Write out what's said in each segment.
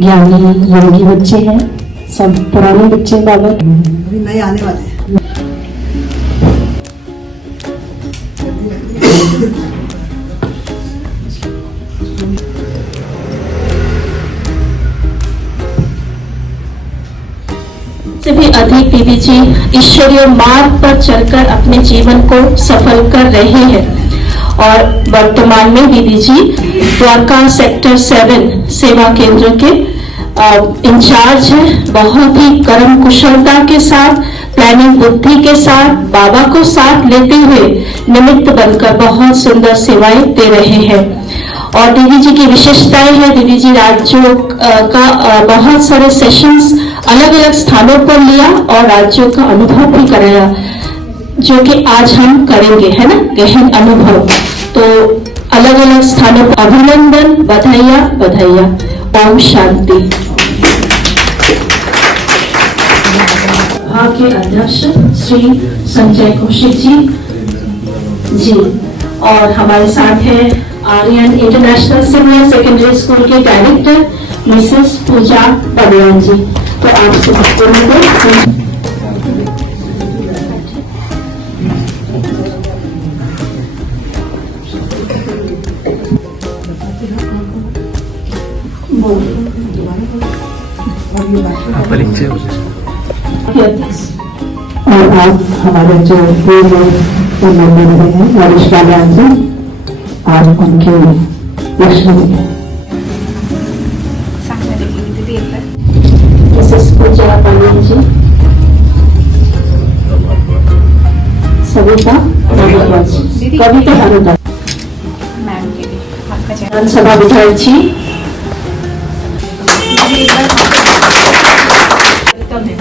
ज्ञानी योगी बच्चे हैं, सब पुराने बच्चे बालक नए आने वाले हैं। से भी अधिक दीदी जी ईश्वरीय मार्ग पर चलकर अपने जीवन को सफल कर रहे हैं और वर्तमान में दीदी जी द्वारका सेक्टर 7 सेवा केंद्र के इंचार्ज है। बहुत ही कर्म कुशलता के साथ, प्लानिंग बुद्धि के साथ, बाबा को साथ लेते हुए निमित्त बनकर बहुत सुंदर सेवाएं दे रहे हैं। और दीदी जी की विशेषताएं है, दीदी जी राज्यों का बहुत सारे सेशंस अलग अलग स्थानों पर लिया और राज्यों का अनुभव भी कराया, जो कि आज हम करेंगे, है ना, गहन अनुभव। तो अलग अलग स्थानों पर अभिनंदन, बधाइया बधाइया। ओम शांति। विभाग के अध्यक्ष श्री संजय कौशिक जी और हमारे साथ है Aryan international senior secondary school के डायरेक्टर मिसेस पूजा पडवान जी। तो आप सबको और आप हमारे जो पूर्व मेंबर रहे हैं नरेश बालान जी, आप उनके लक्ष्मण मिसेस पूजा पडवान जी, सविता कविता हरुदा, विधानसभा विधायक जी,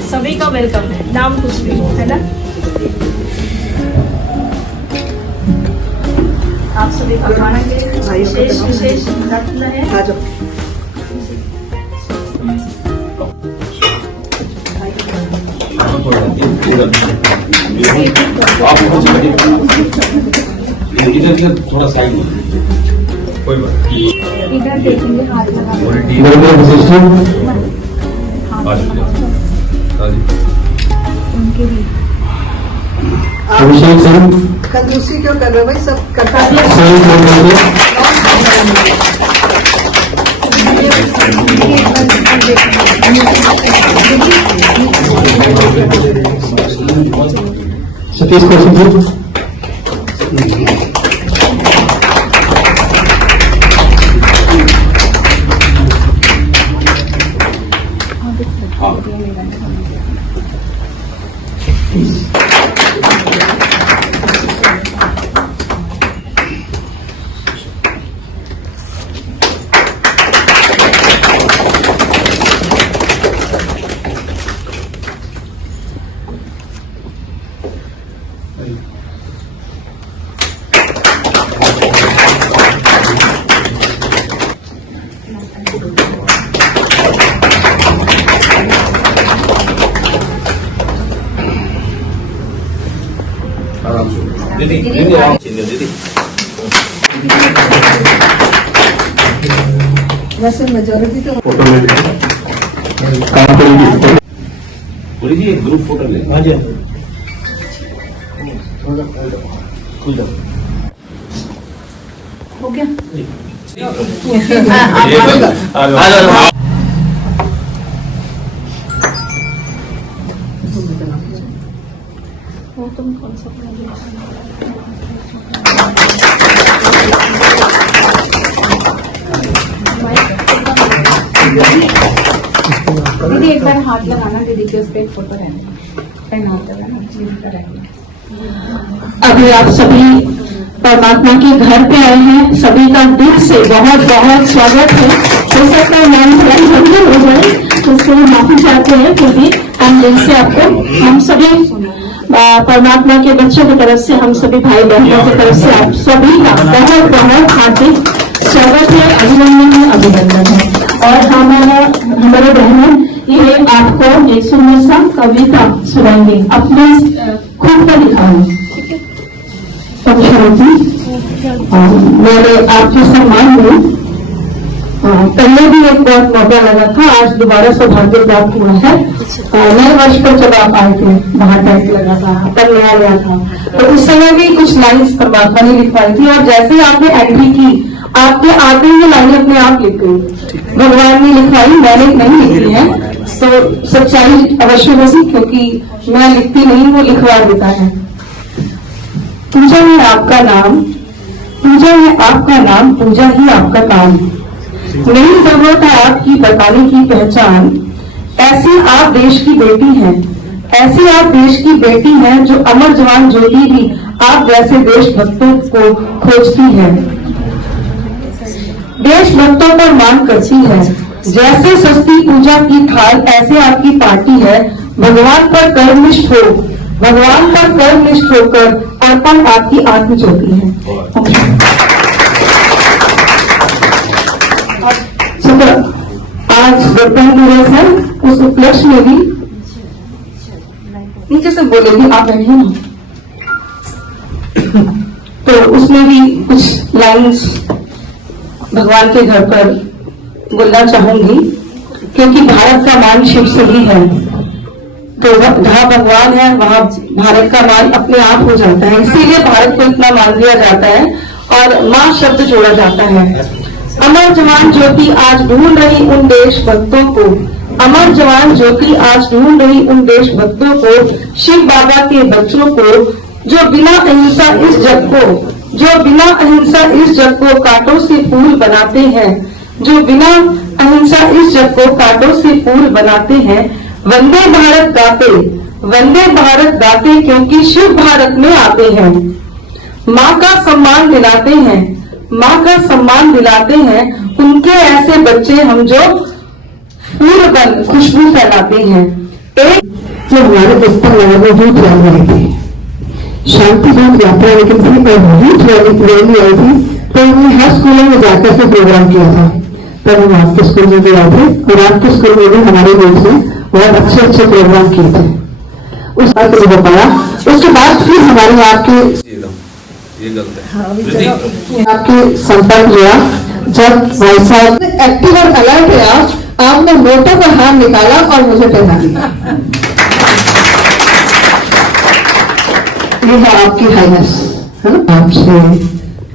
सभी का वेलकम है, नाम कुछ भी हो, है ना। आप सभी भगवान के विशेष विशेष रत्न है। इधर थोड़ा साइड में, कोई बात नहीं। इधर देखेंगे, हाथ उनके भी अभिषेक सिंह कंजूसी क्यों कर रहे हो भाई, सब करता है। सतीश कौशिक जी, दीदी दीदी वैसे मेजोरिटी तो फोटो ले काम करेगी। बोली जी एक ग्रुप फोटो ले। हाँ जी, हो गया। तुम कौन सा दीदी एक बार हाथ लगाना, दीदी के उस पर एक फोटो रहना अभी आप सभी परमात्मा के घर पे आए हैं, सभी का दिल से बहुत बहुत स्वागत है। हो सकता है नाम थोड़ा जल्दी हो जाए तो उसके लिए माफी चाहते हैं, क्योंकि हम दिल से आपको, हम सभी परमात्मा के बच्चों की तरफ से, हम सभी भाई बहनों की तरफ से आप सभी का बहुत बहुत हार्दिक स्वागत है, अभिनंदन है, अभिनंदन है। और हमारे बहनों ये आपको एक सुंदर सा कविता सुनाएंगे, अपने खुद का दिखाएंगे। मेरे आपके सम्मान में पहले भी एक बहुत मौका लगा था, आज दोबारा सौभाग्य प्राप्त हुआ है। नए वर्ष पर जब आप आए थे, वहां टैग लगा था, पर नया गया था, तो उस समय भी कुछ लाइन्स परमात्मा ने लिखवाई थी, और जैसे ही आपने एंट्री की, आपके आते ही लाइनें अपने आप लिख गई। भगवान ने लिखवाई, मैंने नहीं लिखी है, तो सच्चाई अवश्य होगी, क्योंकि मैं लिखती नहीं, वो लिखवा देता है। पूजा है आपका नाम, पूजा है आपका नाम, पूजा ही आपका काम। नहीं जरूरत है आपकी बताने की पहचान, ऐसी आप देश की बेटी हैं, ऐसी आप देश की बेटी हैं, जो अमर जवान ज्योति भी आप जैसे देशभक्तों को खोजती है, देशभक्तों पर मांग करती है। जैसे सस्ती पूजा की थाल, ऐसे आपकी पार्टी है। भगवान पर कर्मनिष्ठ हो, भगवान पर कर्मनिष्ठ होकर अर्पण आपकी आत्मज्योति है। आज गणतंत्र दिवस है, उस उपलक्ष्य में भी नीचे से बोलेगी, आप बैठिए ना, तो उसमें भी कुछ लाइन्स भगवान के घर पर बोलना चाहूंगी, क्योंकि भारत का मान शिव से ही है, तो जहाँ भगवान है वहाँ भारत का मान अपने आप हो जाता है, इसीलिए भारत को इतना मान दिया जाता है और माँ शब्द जोड़ा जाता है। अमर जवान ज्योति आज ढूंढ रही उन देशभक्तों को, अमर जवान ज्योति आज ढूंढ रही उन देशभक्तों को, शिव बाबा के बच्चों को, जो बिना अहिंसा इस जग को, जो बिना अहिंसा इस जग को कांटों से फूल बनाते हैं, जो बिना अहिंसा इस जग को कांटों से फूल बनाते हैं। वंदे भारत गाते, वंदे भारत गाते, क्योंकि शिव भारत में आते हैं। माँ का सम्मान दिलाते हैं, माँ का सम्मान दिलाते हैं, उनके ऐसे बच्चे हम जो फूल बन खुशबू फैलाते हैं। एक जो हमारे उत्तर में दूध रही थी, शांति दूत यात्रा लेकिन थी, पर दूध रैली आई थी, तो हमने हर स्कूलों में जाकर के प्रोग्राम किया था। तब हम आपके स्कूल में भी आए थे, और आपके स्कूल में भी हमारे देश में बहुत अच्छे अच्छे प्रोग्राम किए थे। उस बात को बताया, उसके बाद फिर हमारे ये गलत है, आपके संपर्क हुआ जब भाई साहब एक्टिव और अलर्ट है, आपने नोटों पर हाथ निकाला और मुझे पहना दिया। ये है आपकी हाइनेस, है ना। आपसे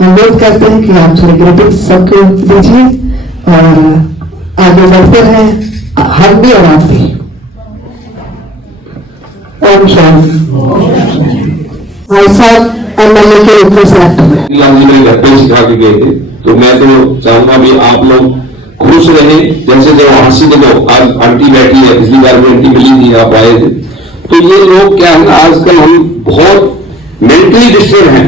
अनुरोध करते हैं कि आप सेलिब्रिटीज सबको दीजिए और आगे बढ़ते हैं, हम भी और आप भी। ओम शांति। भाई साहब एमएलए के रूप में सेलेक्ट हुए, मेरे घर पे सिखा के गए थे, तो मैं तो चाहूंगा भी आप लोग खुश रहे, जैसे जब हंसी देखो, आज आंटी बैठी है, पिछली बार भी आंटी मिली थी, आप आए थे, तो ये लोग क्या है ना, आजकल हम बहुत मेंटली डिस्टर्ब हैं,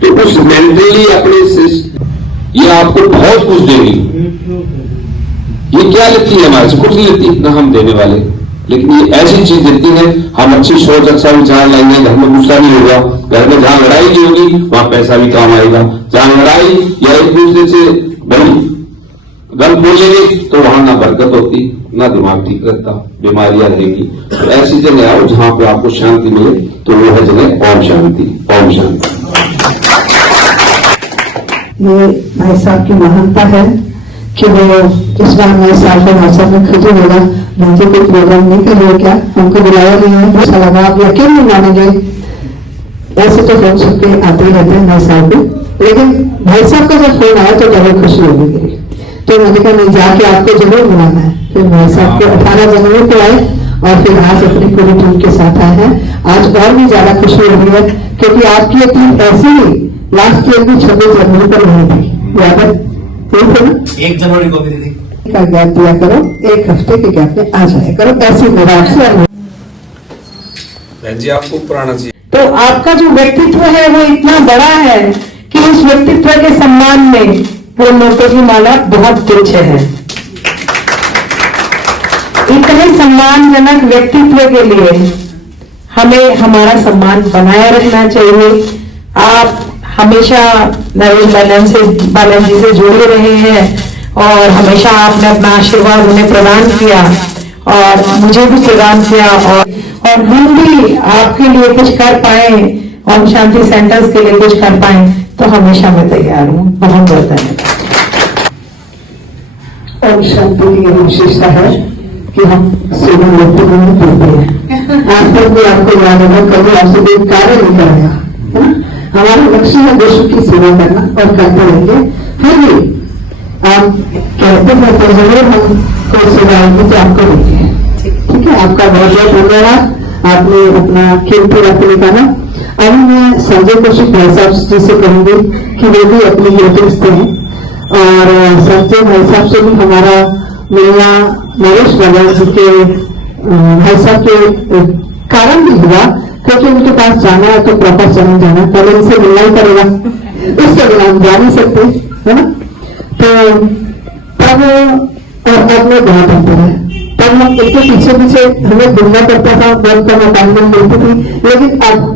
तो उस मेंटली अपने ये आपको बहुत कुछ देगी। ये क्या लेती है हमारे से? कुछ नहीं लेती, ना हम देने वाले, लेकिन ये ऐसी चीज देती है, हम अच्छी सोच अच्छा विचार लाएंगे, घर में गुस्सा नहीं होगा, घर में जहां लड़ाई नहीं होगी वहां पैसा भी काम आएगा, जहां लड़ाई या एक दूसरे से गलत बोलेंगे तो वहां ना बरकत होती, ना दिमाग ठीक रहता, बीमारियां रहेंगी। तो ऐसी जगह आओ जहां पे आपको शांति मिले, तो वो है जगह ओम शांति। ओम शांति। ये भाई साहब की महानता है कि वो इस बार नए साल का मौसम में खुद ही होगा, मुझे कोई प्रोग्राम नहीं कर रहे, क्या हमको बुलाया नहीं है, बहुत लगा, आप यकीन नहीं मानेंगे, ऐसे तो फोन सबके आते ही रहते हैं नए साल पे, लेकिन भाई साहब का जब फोन आया तो बहुत खुशी हो गई। तो मैंने कहा नहीं, जाके आपको जरूर बुलाना है। फिर भाई साहब के 18 जनवरी को आए और फिर आज अपनी पूरी टीम के साथ आए हैं। आज और भी ज्यादा खुशी हो रही है, क्योंकि आपकी ये टीम ऐसी ही लास्ट ईयर भी 26 जनवरी पर रही थी, याद 1 जनवरी को भी का गैप दिया करो, 1 हफ्ते के गैप में आ जाया करो, ऐसी मेरा आपसे बहन जी आपको पुराना चाहिए। तो आपका जो व्यक्तित्व है वो इतना बड़ा है कि उस व्यक्तित्व के सम्मान में वो नोटों की माला बहुत तुच्छ है। इतने सम्मानजनक व्यक्तित्व के लिए हमें हमारा सम्मान बनाए रखना चाहिए। आप हमेशा नरेश बालन जी से जुड़े रहे हैं और हमेशा आपने अपना आशीर्वाद उन्हें प्रदान किया और मुझे भी प्रदान किया, और हम भी आपके लिए कुछ कर पाए, ओम शांति सेंटर्स के लिए कुछ कर पाए, तो हमेशा मैं तैयार हूँ। बहुत बहुत धन्यवाद। शांति की यही विशेषता है कि हम सेवा व्यक्ति को नहीं देते हैं। आज तक भी आपको याद होगा कभी आपसे कोई कार्य नहीं कराया, है ना? हमारा लक्ष्य है देश की सेवा करना और करते रहेंगे। फिर भी आप कहते हैं तो जरूर हम कोई सेवा आएंगे तो आपको देंगे। ठीक है, आपका बहुत बहुत धन्यवाद, आपने अपना कीमती वक्त निकाला। अब मैं संजय कौशिक भाई साहब जी से कहूंगी कि वे भी अपनी मीटिंग्स थे और संजय भाई साहब से भी हमारा मिलना नरेश बाबा जी के भाई साहब के कारण भी हुआ, क्योंकि उनके पास जाना है तो प्रॉपर चलन जाना, पहले इनसे मिलना ही पड़ेगा, इसके बिना हम जा नहीं सकते, है ना? तो तब और अब में बहुत अंतर है। तब हम इसके पीछे पीछे हमें घूमना पड़ता था, बहुत कम अपॉइंटमेंट मिलती थी, लेकिन अब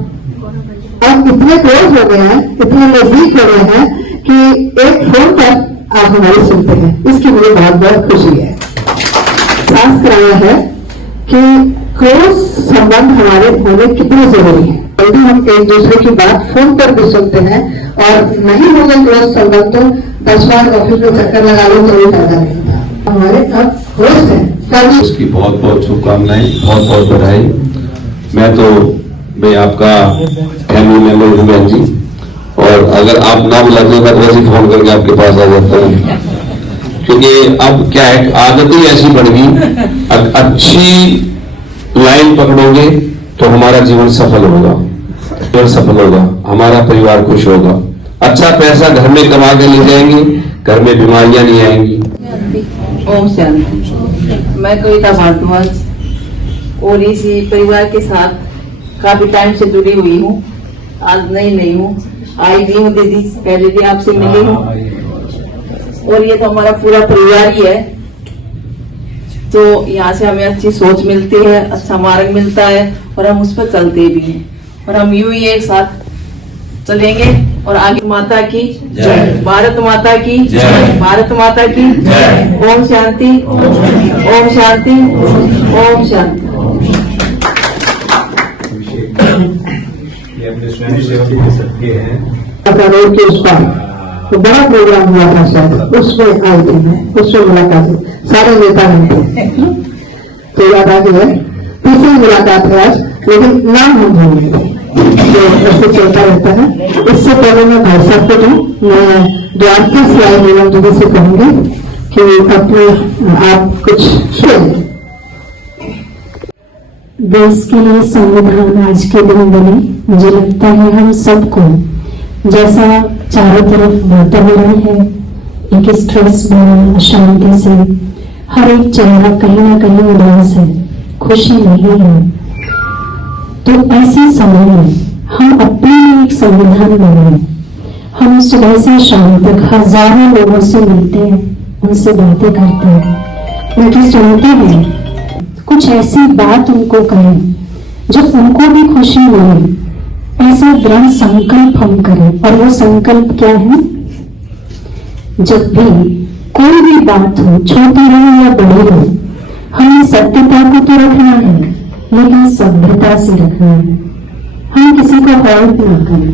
इतने क्लोज हो गए हैं, इतने नजदीक हो गए हैं कि एक फोन पर आप हमारी सुनते हैं। इसकी मुझे बहुत बहुत खुशी है। साफ कराया है कि क्लोज संबंध हमारे होने कितने जरूरी है। यदि हम एक दूसरे की बात फोन पर भी सुनते हैं और नहीं हो गए क्लोज संबंध तो 10 बार ऑफिस में चक्कर लगा लो तो भी फायदा नहीं होता। हमारे अब क्लोज है, कभी उसकी बहुत बहुत शुभकामनाएं, बहुत बहुत बधाई। मैं तो भाई आपका फैमिली मेंबर हूँ बहन जी, और अगर आप ना बुलाते तो वैसे फोन करके आपके पास आ जाता हूँ, क्योंकि अब क्या है आदत ही ऐसी बढ़ गई। अच्छी लाइन पकड़ोगे तो हमारा जीवन सफल होगा, जीवन सफल होगा, हमारा परिवार खुश होगा, अच्छा पैसा घर में कमा के ले जाएंगे, घर में बीमारियां नहीं आएंगी। ओम शांति। मैं कविता भारद्वाज और इसी परिवार के साथ काफी टाइम से जुड़ी हुई हूँ। आज नहीं हूँ, आई भी हूँ दीदी, पहले भी आपसे मिली हूँ और ये तो हमारा पूरा परिवार ही है। तो यहाँ से हमें अच्छी सोच मिलती है, अच्छा मार्ग मिलता है और हम उस पर चलते भी हैं और हम यूं ही एक साथ चलेंगे। और आगे माता की जय, भारत माता की जय, भारत माता की जय। ओम शांति, ओम शांति, ओम शांति। ये अपने स्वयं सेवक के सबके हैं। रोड के उस पार तो बड़ा प्रोग्राम हुआ था शायद, उसमें आई थी मैं, उसमें मुलाकात हुई, सारे नेता नहीं थे तो याद आ गया। तीसरी मुलाकात है आज, लेकिन नाम हम भूल गए तो ऐसे चलता रहता है। इससे पहले मैं भाई साहब को दूं, मैं द्वारका से आई नीलम दीदी से कहूंगी कि अपने आप कुछ सुनिए। देश के लिए संविधान आज के दिन बने, मुझे लगता है हम सबको, जैसा चारों तरफ वातावरण है, एक स्ट्रेस बना अशांति से, हर एक चेहरा कहीं ना कहीं उदास है, खुशी नहीं है। तो ऐसे समय में हम अपने लिए एक संविधान बनाए। हम सुबह से शाम तक हजारों लोगों से मिलते हैं, उनसे बातें करते हैं, उनकी सुनते हैं, कुछ ऐसी बात उनको कहें जो उनको भी खुशी मिले। ऐसा दृढ़ संकल्प हम करें। और वो संकल्प क्या है? जब भी कोई भी बात हो, छोटी हो या बड़ी हो, हमें सत्यता को तो रखना है, लेकिन सभ्यता से रखना है। हम किसी को हर्ट ना करें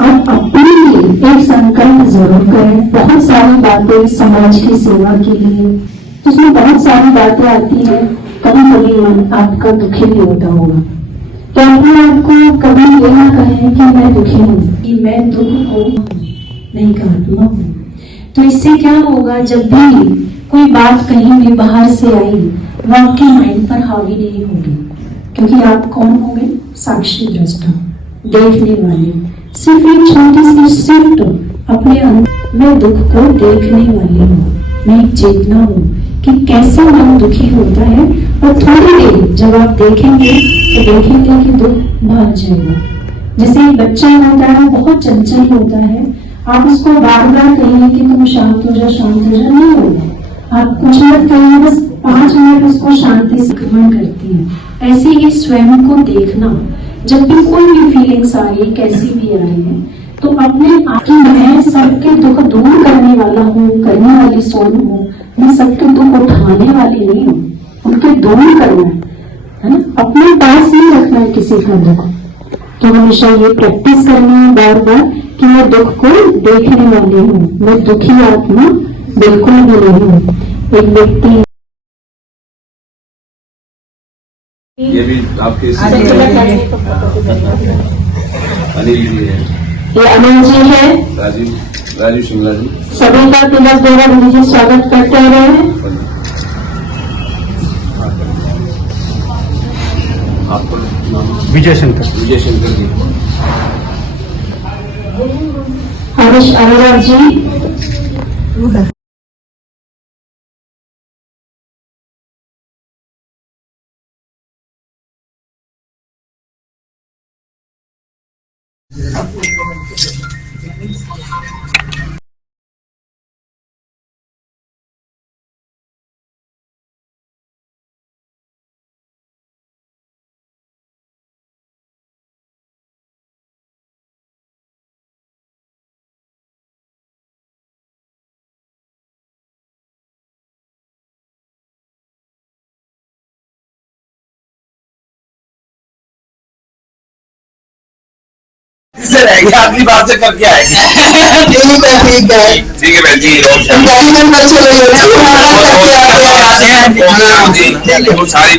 और अपने लिए एक संकल्प जरूर करें। बहुत सारी बातें समाज की सेवा के लिए, उसमें बहुत सारी बातें आती है। कभी कभी मन आपका दुखी भी होता होगा, तो अपने आप को कभी ये ना कहें कि मैं दुखी हूँ, कि मैं दुख को नहीं करता हूँ। तो इससे क्या होगा, जब भी कोई बात कहीं भी बाहर से आई, वो आपके माइंड पर हावी नहीं होगी, क्योंकि आप कौन होंगे? साक्षी दृष्टा, देखने वाले। सिर्फ एक छोटी सी शिफ्ट अपने अंदर, मैं दुख को देखने वाली हूँ, मैं एक चेतना हूँ कि कैसे मन दुखी होता है। और थोड़ी देर जब आप देखेंगे तो देखेंगे कि दुख भाग जाएगा। जैसे एक बच्चा होता है, बहुत चंचल होता है, आप उसको बार बार कहेंगे कि तुम शांत हो जा, शांत हो जा, नहीं होगा। आप कुछ मत कहिए, बस 5 मिनट उसको शांति से ग्रहण करती है। ऐसे ही स्वयं को देखना, जब भी कोई भी फीलिंग्स आ रही है, कैसी भी आ रही है, तो अपने आप की मैं सबके दुख दूर करने वाला हूँ, करने वाली सोल हूँ। मैं सबके दुख उठाने वाली नहीं हूँ, उनके दूर करना है ना, अपने पास नहीं रखना है किसी का दुख। तो हमेशा ये प्रैक्टिस करनी है बार बार कि मैं दुख को देखने वाली हूँ, मैं दुखी आत्मा बिल्कुल भी नहीं। एक व्यक्ति ये भी आपके अनिल जी है, ये अनिल जी है, राजीव शिमला जी। सभी का तिलक द्वारा दीदी जी स्वागत करते रहे हैं। आपको विजय शंकर जी। हरीश अरोड़ा जी, से रहेगी, अगली बार से करके आएगी। ठीक है ठीक है बहन जी, गाड़ी में बच्चे लोग वो सारी